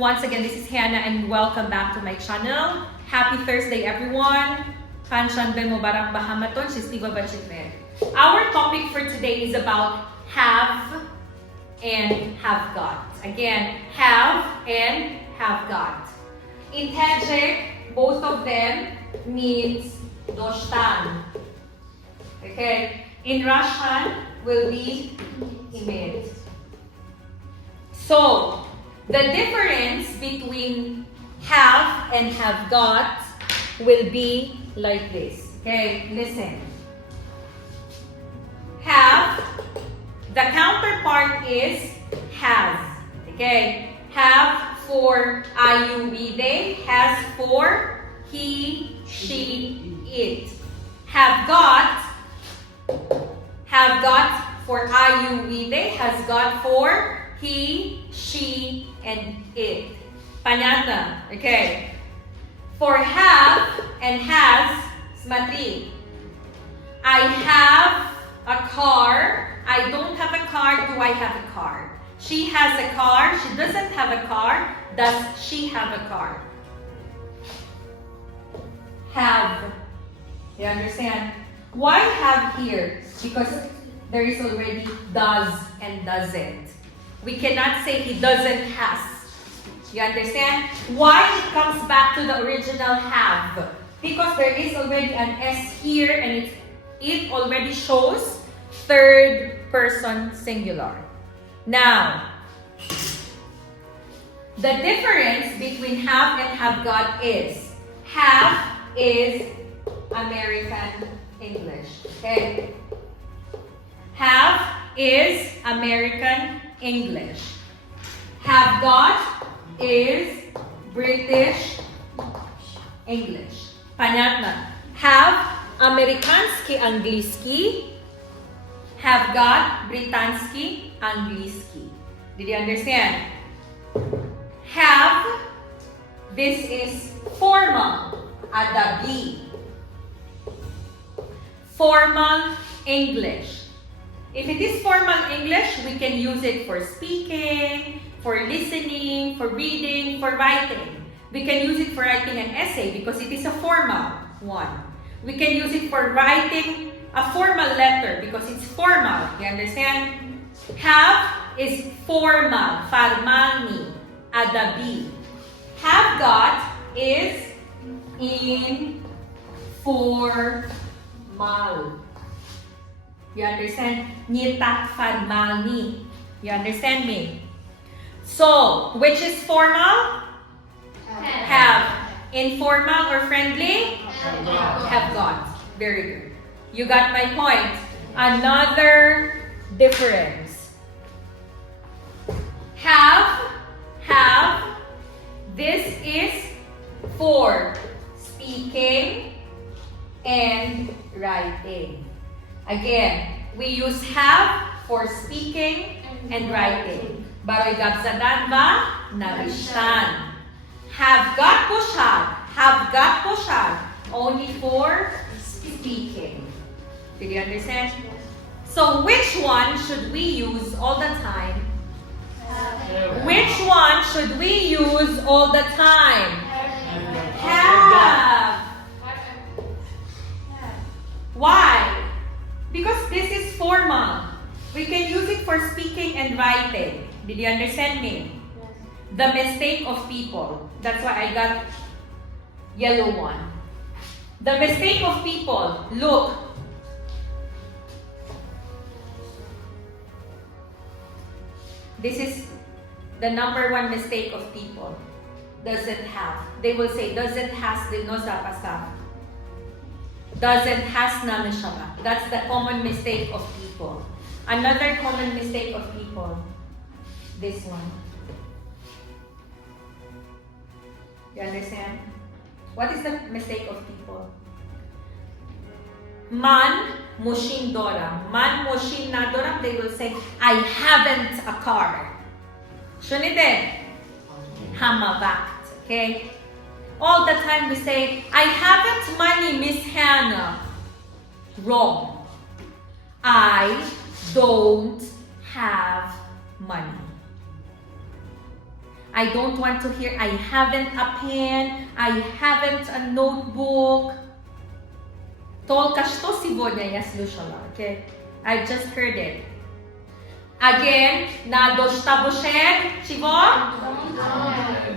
Once again, this is Hannah and welcome back to my channel. Happy Thursday, everyone. Dushanbe Mubarak Bahamaton, Shistiva Bachitmer. Our topic for today is about have and have got. Again, have and have got. In Tajik, both of them means Doshtan. Okay. In Russian will be Imetь. So, the difference between have and have got will be like this. Okay, listen. Have, the counterpart is has. Okay, have for I, you, we, they, has for he, she, it. Have got for I, you, we, they, has got for he, she, and it. Понятно? Okay. For have and has, смотри. I have a car. I don't have a car. Do I have a car? She has a car. She doesn't have a car. Does she have a car? Have. You understand? Why have here? Because there is already does and doesn't. We cannot say he doesn't has. You understand? Why it comes back to the original have? Because there is already an S here and it already shows third person singular. Now, the difference between have and have got is have is American English. Okay? Have is American English. Have got is British English. Понятно? Have Американский английский. Have got Британский английский. Did you understand? Have, this is formal, adabi. Formal English. If it is formal English, we can use it for speaking, for listening, for reading, for writing. We can use it for writing an essay because it is a formal one. We can use it for writing a formal letter because it's formal. You understand? Have is formal, farmani, adabi. Have got is informal. You understand? Nie tak formalny. You understand me? So, which is formal? Have. Informal or friendly? Have got. Very good. You got my point. Another difference. Have. This is for speaking and writing. Again, we use have for speaking and writing. Baroy gabzadan ba? Naristan. Have got poshad. Only for speaking. Did you understand? So which one should we use all the time? Which one should we use all the time? Have. Why? Because this is formal. We can use it for speaking and writing. Did you understand me? Yes. The mistake of people. That's why I got yellow one. The mistake of people. Look. This is the number one mistake of people. Doesn't have. They will say, doesn't has din no zapasa. Doesn't has na siya ba. That's the common mistake of people. Another common mistake of people. This one. You understand? What is the mistake of people? Man moshin doram. Man moshin na doram. They will say, I haven't a car. Shunite. Hamavakt. Okay? All the time we say, I haven't money, Miss Hannah. Wrong. I don't have money. I don't want to hear, I haven't a pen, I haven't a notebook. Только что сегодня я слушала, okay? I just heard it. Again, на доштабошен, чего?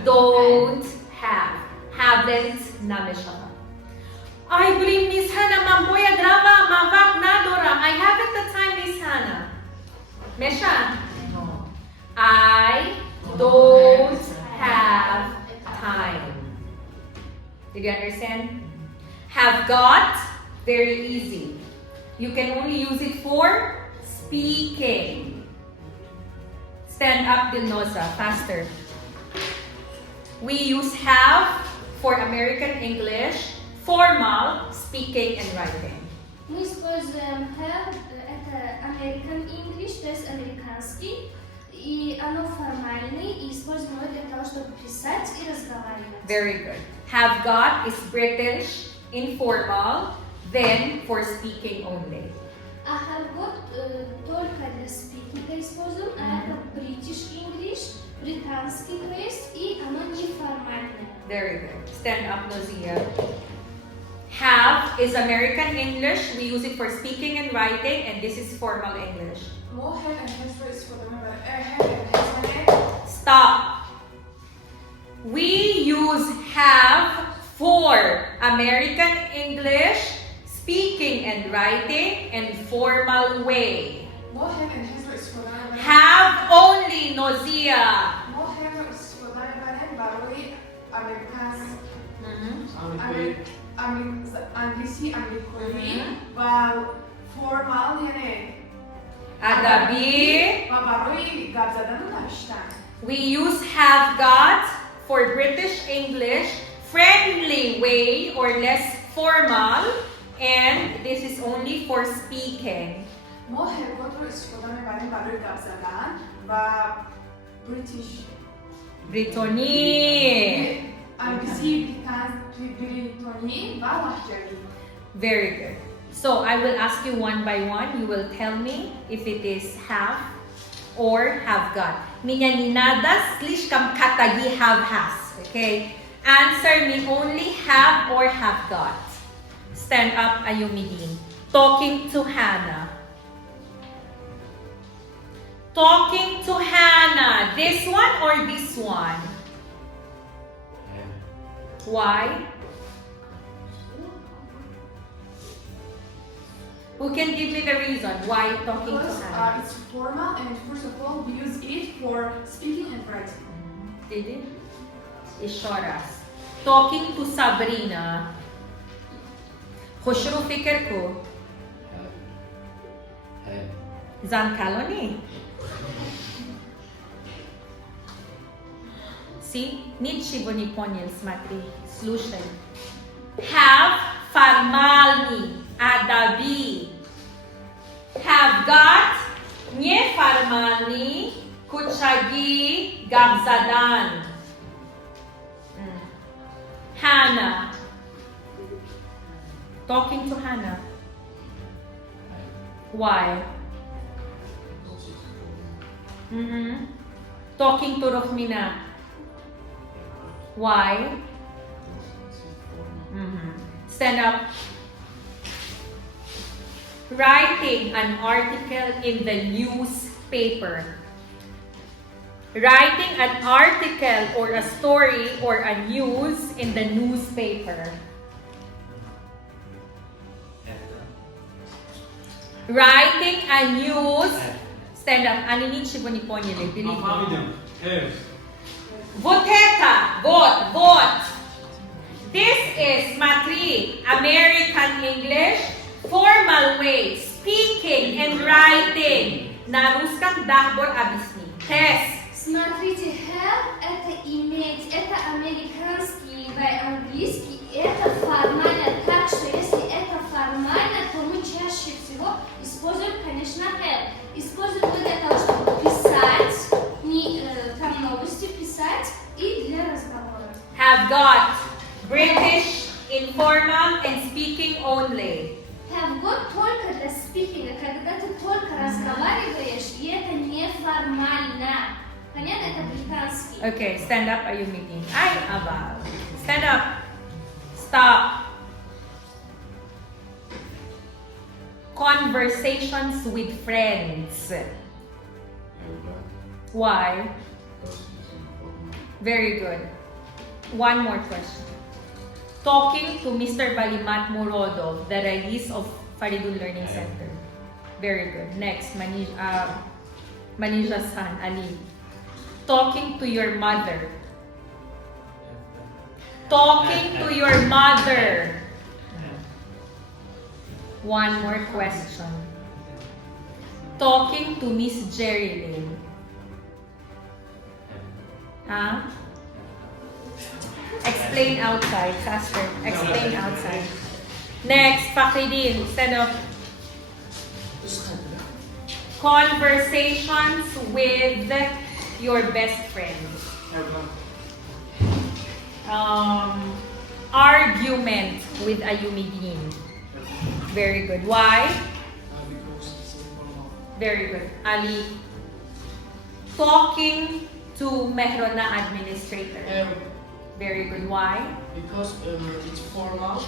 Don't have. Haven't намешала. Ay, bring Miss Hannah, mamboya drava, mavak nadoram. I haven't the time, Miss Hannah. Mesha? No. I don't have time. Did you understand? Have got, very easy. You can only use it for speaking. Stand up, Dilnoza, faster. We use have for American English, formal, speaking and writing. Мы используем have, это American English, то есть американский, и оно формальный, и используем его для того, чтобы писать и разговаривать. Very good. Have got is British, informal, then for speaking only. А have got только для спикинга используем, а это British English, британский, то есть, и оно неформальное. Very good. Stand up, Nozia. Have is American English. We use it for speaking and writing, and this is formal English. More have and has is for the member. Have and has. Stop. We use have for American English, speaking and writing, and formal way. More have and has is for the member. Have only, Nozia. More have is for the member, but we Americans. англисиро, ва формал яъне Адаби. ва барои гап задану навиштан. We use have got for British English, friendly way or less formal, and this is only for speaking. мо ҳерготро истифода мебарем барои гап задан ва бритиш Britoni. англиси бритонӣ ва лаҳҷавӣ. Very good. So I will ask you one by one. You will tell me if it is have or have got. Меня не надо слишком катаги have has. Okay? Answer me only have or have got. Stand up, Ayumidin. Talking to Hannah. Talking to Hannah. This one or this one? Why? Who can give me the reason why talking Because to Hannah? it's formal, and first of all we use it for speaking and writing. Did it? Ishoras. Talking to Sabrina. Khushru फिक्र को जानकालो नहीं. See, ничего не понял, смотри, слушай. Have формальный, адаби. Have got неформальный, кӯчаи, гап задан. Hannah. Talking to Hannah. Why? Talking to Rohmina. Why? Stand up. Writing an article in the newspaper. Writing an article or a story or a news in the newspaper. Writing a news. Stand up. Они ничего не поняли. Вот это. Вот. This is, смотри, American English, formal way, speaking and writing. На русском дахбор объясни. Test. Смотрите, have это иметь, это американский, английский, это формально, так что если это формально, то мы чаще всего используем, конечно, have. Используем для того, чтобы писать, там новости писать и для разговора. Have got. British, informal, and speaking only. Have got только для спикинга, когда ты только разговариваешь, и это неформально. Понятно? Это британский. Okay, stand up. Are you meeting? Ay, aba. Stand up. Stop. Conversations with friends. Why? Very good. One more question. Talking to Mr. Balimat Morodo, the Rais of Faridun Learning Center. Very good. Next, Manisha-san, Ali. Talking to your mother. Talking to your mother. One more question. Talking to Miss Jerilyn. Huh? Explain outside, faster. Explain outside. Next, Faridun, stand up. Conversations with your best friend. Argument with Ayumidin. Very good. Why? Very good. Ali. Talking to Mehrona administrator. Very good. Why? Because it's formal.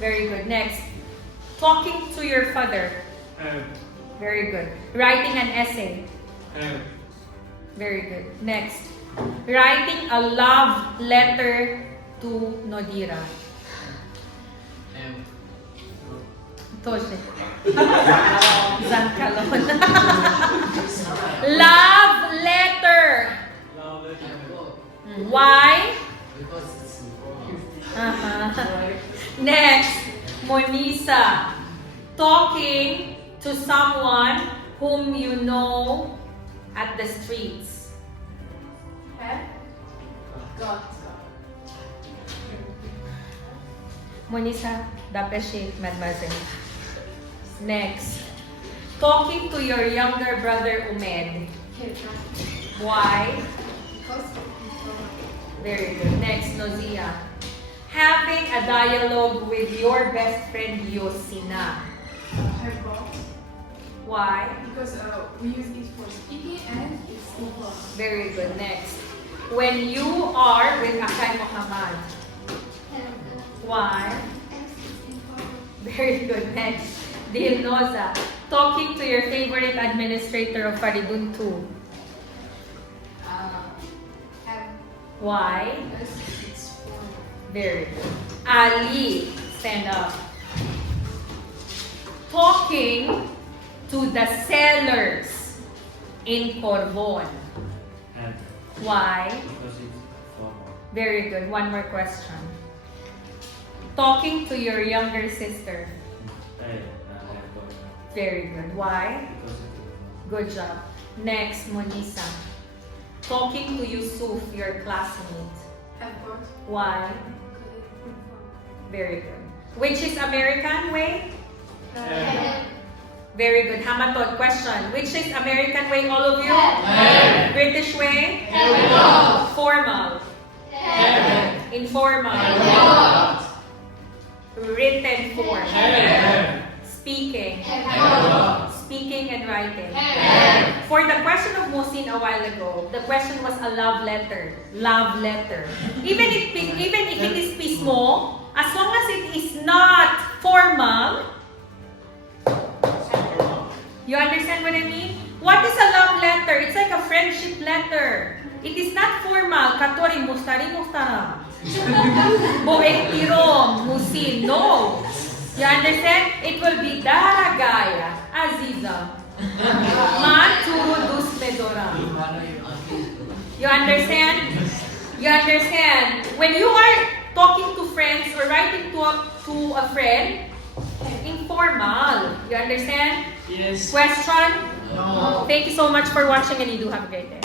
Very good. Next. Talking to your father. Very good. Writing an essay. Very good. Next. Writing a love letter to Nodira. Toshe. Zankalon. Love letter. Why? Because it's formal. Next, Monisa. Talking to someone whom you know at the streets. Have got. Monisa, dapeshi, mademoiselle. Next, talking to your younger brother Umed. Why? Because Very good. Next, Nozia. Having a dialogue with your best friend Yosina. have got. Why? Because we use it for speaking and it's informal. Very good. Next. When you are with Akay Muhammad. Why? Very good. Next. Dilnoza. Talking to your favorite administrator of Faridun 2. Have Why? because it's formal. Very good. Ali. Stand up. Talking to the sellers in Corbon. Why? Because it's formal. Very good. One more question. Talking to your younger sister. Very good. Why? Because it's Good job. Next, Monisa. Talking to Yusuf, your classmate. Have got. Why? Because it's informal. Very good. Which is American way? Have. Very good. Hamatot, question. Which is American way, all of you? Have. British way? Have. Formal. Have. Informal. Have. Written form. Speaking. Have. Speaking and writing. Have. For the question of Musin a while ago, the question was a love letter. Love letter. Even if it is pismo, as long as it is not formal, you understand what I mean? What is a love letter? It's like a friendship letter. It is not formal. Katori mustari mustara. Boek tirom musin. No. You understand? It will be daragaya, aziza. Man turudus medora. You understand? You understand? When you are talking to friends or writing to a friend, informal. You understand? Yes. Question? No. Thank you so much for watching and you do have a great day.